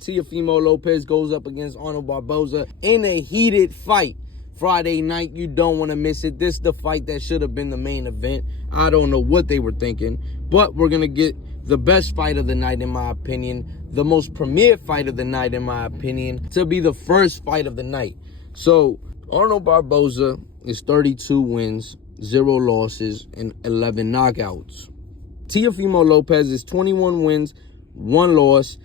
Teofimo Lopez goes up against Arnold Barboza in a heated fight. Friday night, you don't want to miss it. This is the fight that should have been the main event. I don't know what they were thinking, but we're going to get the best fight of the night, in my opinion, the most premier fight of the night, in my opinion, to be the first fight of the night. So, Arnold Barboza is 32 wins, 0 losses, and 11 knockouts. Teofimo Lopez is 21 wins, 1 loss,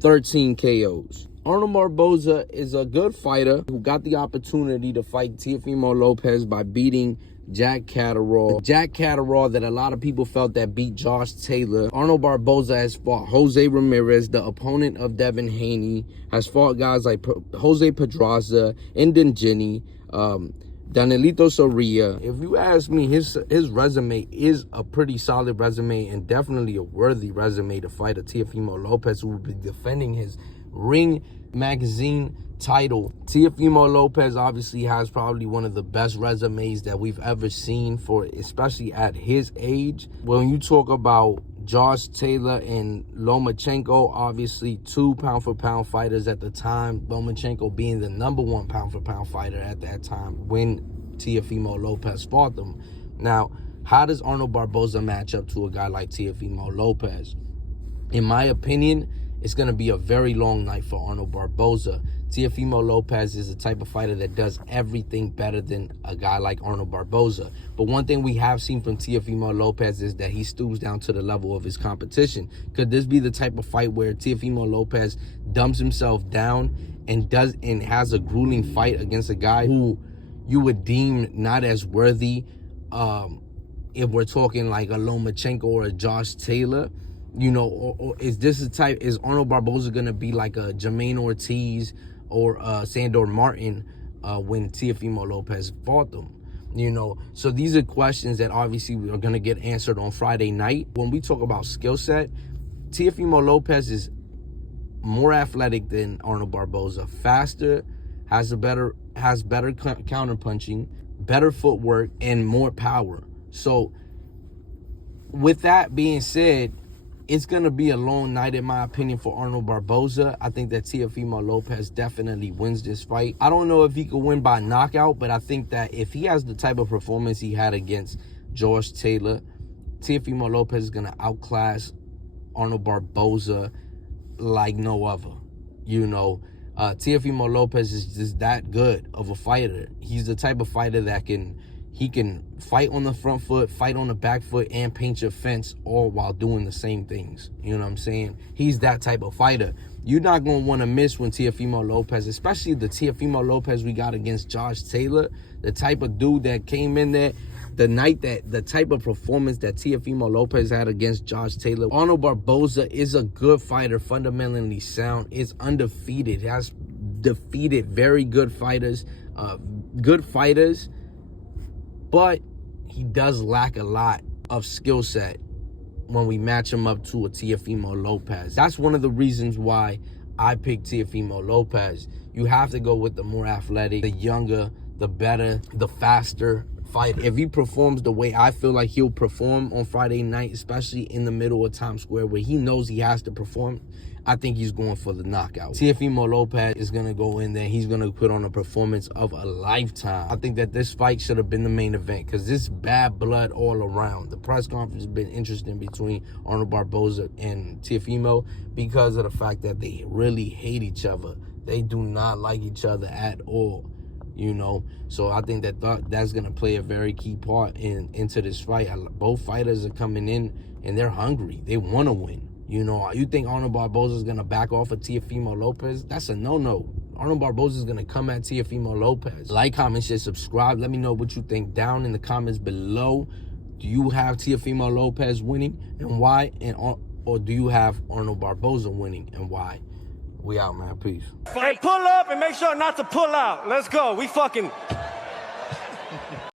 13 KOs. Arnold Barboza is a good fighter who got the opportunity to fight Teofimo Lopez by beating Jack Catterall. Jack Catterall that a lot of people felt that beat Josh Taylor. Arnold Barboza has fought Jose Ramirez, the opponent of Devin Haney, has fought guys like Jose Pedraza, Indengini, Danilito Soria. If you ask me, his resume is a pretty solid resume and definitely a worthy resume to fight a Teofimo Lopez, who will be defending his Ring Magazine title. Teofimo Lopez obviously has probably one of the best resumes that we've ever seen, for especially at his age. When you talk about Josh Taylor and Lomachenko, obviously 2 pound-for-pound fighters at the time, Lomachenko being the #1 pound-for-pound fighter at that time when Teofimo Lopez fought them. Now, how does Arnold Barboza match up to a guy like Teofimo Lopez? In my opinion, it's going to be a very long night for Arnold Barboza. Teofimo Lopez is the type of fighter that does everything better than a guy like Arnold Barboza. But one thing we have seen from Teofimo Lopez is that he stoops down to the level of his competition. Could this be the type of fight where Teofimo Lopez dumps himself down and has a grueling fight against a guy who you would deem not as worthy, if we're talking like a Lomachenko or a Josh Taylor? You know, or is this the type, is Arnold Barboza going to be like a Jermaine Ortiz or Sandor Martin when Teofimo Lopez fought them? You know, so these are questions that obviously are going to get answered on Friday night. When we talk about skill set, Teofimo Lopez is more athletic than Arnold Barboza, faster, has better counterpunching, better footwork, and more power. So with that being said, it's going to be a long night, in my opinion, for Arnold Barboza. I think that Teofimo Lopez definitely wins this fight. I don't know if he could win by knockout, but I think that if he has the type of performance he had against Josh Taylor, Teofimo Lopez is going to outclass Arnold Barboza like no other. You know, Teofimo Lopez is just that good of a fighter. He's the type of fighter that he can fight on the front foot, fight on the back foot, and paint your fence, all while doing the same things. You know what I'm saying? He's that type of fighter. You're not going to want to miss when Teofimo Lopez, especially the Teofimo Lopez we got against Josh Taylor, the type of dude that came in there, the type of performance that Teofimo Lopez had against Josh Taylor. Arnold Barboza is a good fighter, fundamentally sound, is undefeated, has defeated very good fighters, but he does lack a lot of skill set when we match him up to a Teofimo Lopez. That's one of the reasons why I picked Teofimo Lopez. You have to go with the more athletic, the younger, the better, the faster fighter. If he performs the way I feel like he'll perform on Friday night, especially in the middle of Times Square where he knows he has to perform, I think he's going for the knockout. Teofimo Lopez is going to go in there. He's going to put on a performance of a lifetime. I think that this fight should have been the main event because this bad blood all around. The press conference has been interesting between Arnold Barboza and Teofimo because of the fact that they really hate each other. They do not like each other at all, you know. So I think that that's going to play a very key part into this fight. Both fighters are coming in and they're hungry. They want to win. You know, you think Arnold Barboza is going to back off of Teofimo Lopez? That's a no-no. Arnold Barboza is going to come at Teofimo Lopez. Like, comment, share, subscribe. Let me know what you think down in the comments below. Do you have Teofimo Lopez winning and why? Or do you have Arnold Barboza winning and why? We out, man. Peace. Hey, pull up and make sure not to pull out. Let's go. We fucking...